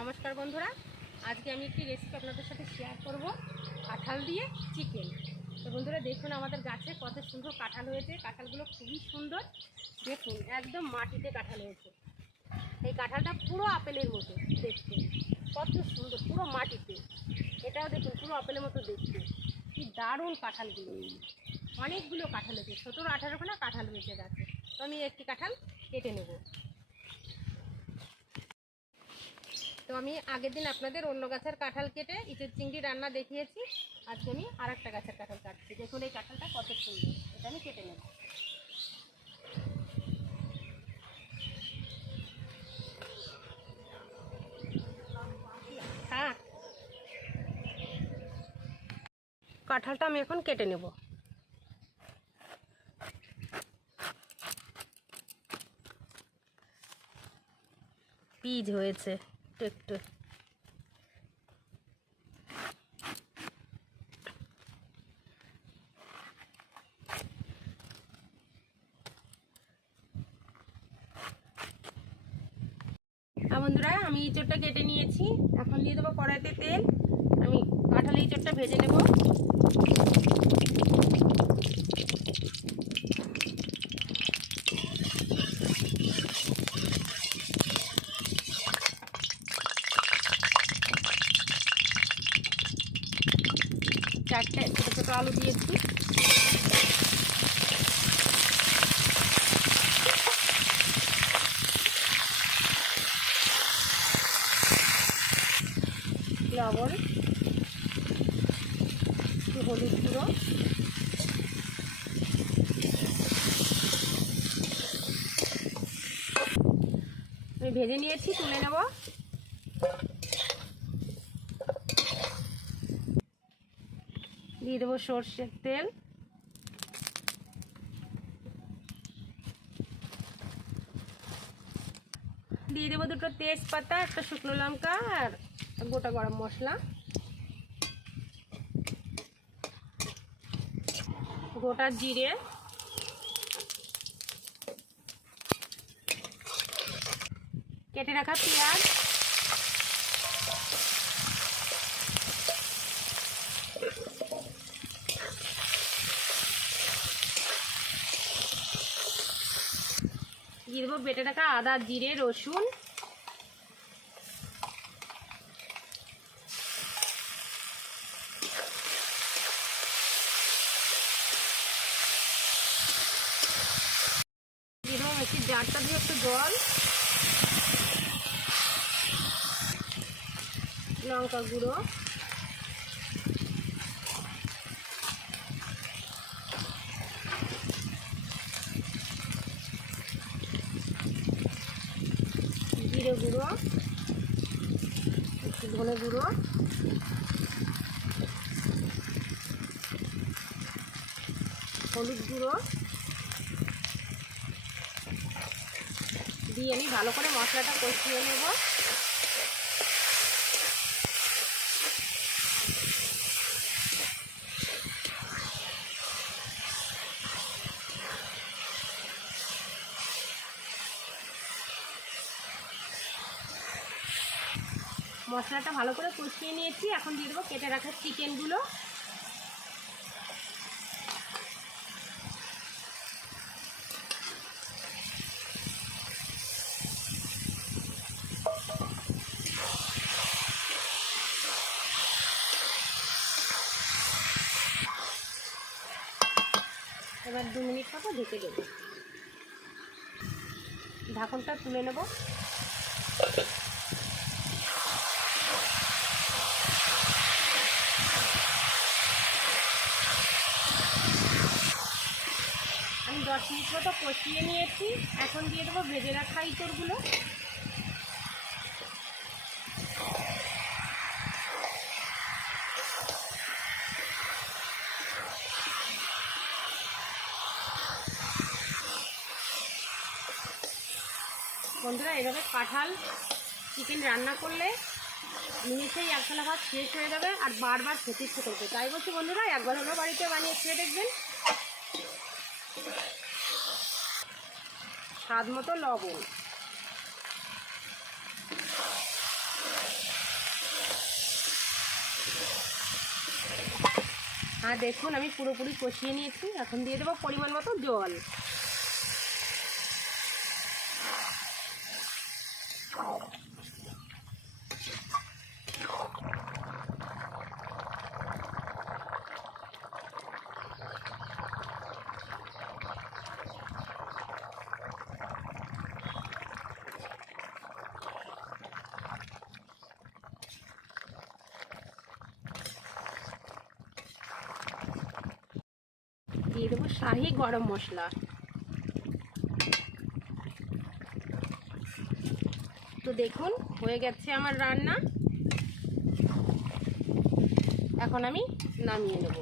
নমস্কার বন্ধুরা। আজকে আমি একটি রেসিপি আপনাদের সাথে শেয়ার করব, কাঁঠাল দিয়ে চিকেন তো বন্ধুরা, দেখুন আমাদের গাছে কত সুন্দর কাঁঠাল হয়েছে। কাঁঠালগুলো খুবই সুন্দর। দেখুন, একদম মাটিতে কাঁঠাল হয়েছে। এই কাঁঠালটা পুরো আপেলের মতো দেখতে। কত সুন্দর, পুরো মাটিতে। এটাও দেখুন, পুরো আপেলের মতো দেখতে। কি দারুণ কাঁঠালগুলো। অনেকগুলো কাঁঠাল হয়েছে, সতেরো আঠারোখানা কাঁঠাল হয়েছে গাছে। তো আমি একটি কাঁঠাল কেটে নেব। তো আমি আগের দিন আপনাদের অন্য গাছের কাঁঠাল কেটে ইটের চিংড়ি রান্না দেখিয়েছি। আজকে আমি আর একটা গাছের কাঁঠাল কাটছি। দেখুন এই কাঁঠালটা কত সুন্দর। এটা আমি কেটে নেব। হ্যাঁ। কাঁঠালটা আমি এখন কেটে নেব। পিজ হয়েছে। একটু একটু। বন্ধুরা, আমি ইঁচড়টা কেটে নিয়েছি। এখন দিয়ে দেবো কড়াইতে তেল। আমি কাঁঠাল ইঁচড়টা ভেজে নেব। চারটে ছোটো ছোটো আলু দিয়েছি। লবণ একটু হলুদ গুঁড়ো। আমি ভেজে নিয়েছি তুলে নেব। দিয়ে দেবো সর্ষের তেল। দিয়ে দেবো দুটো তেজপাতা, একটা শুকনো লঙ্কা আর গোটা গরম মশলা। গোটা জিরে। কেটে রাখা পেঁয়াজ। দিয়ে দেবো বেটে রাখা আদা জিরে রসুন। দেবো জারটা দিয়ে একটু জল। লঙ্কা গুঁড়ো। জিরে গুঁড়ো একটু ধনে গুঁড়ো। হলুদ গুঁড়ো। দিয়ে আমি ভালো করে মশলাটা কষিয়ে নেব। মশলাটা ভালো করে কষিয়ে নিয়েছি। এখন দিয়ে দেবো কেটে রাখা চিকেনগুলো। এবার দু মিনিট মতো ঢেকে দেবো। ঢাকনটা তুলে নেব। দশ মিনিট মতো কষিয়ে নিয়েছি। এখন দিয়ে দেবো ভেজে রাখা ইঁচড়গুলো বন্ধুরা, এভাবে কাঁঠাল চিকেন রান্না করলে নিমেষেই এক ভাত শেষ হয়ে যাবে আর বারবার খেতে করবে। তাই বলছি বন্ধুরা, একবার হলো বাড়িতে বানিয়ে খেয়ে দেখবেন। স্বাদ মতো লবণ। আর দেখুন, আমি পুরোপুরি কষিয়ে নিয়েছি। এখন দিয়ে দেবো পরিমাণ মতো জল। দিয়ে দেবো শাহি গরম মশলা। তো দেখুন, হয়ে গেছে আমার রান্না। এখন আমি নামিয়ে নেব।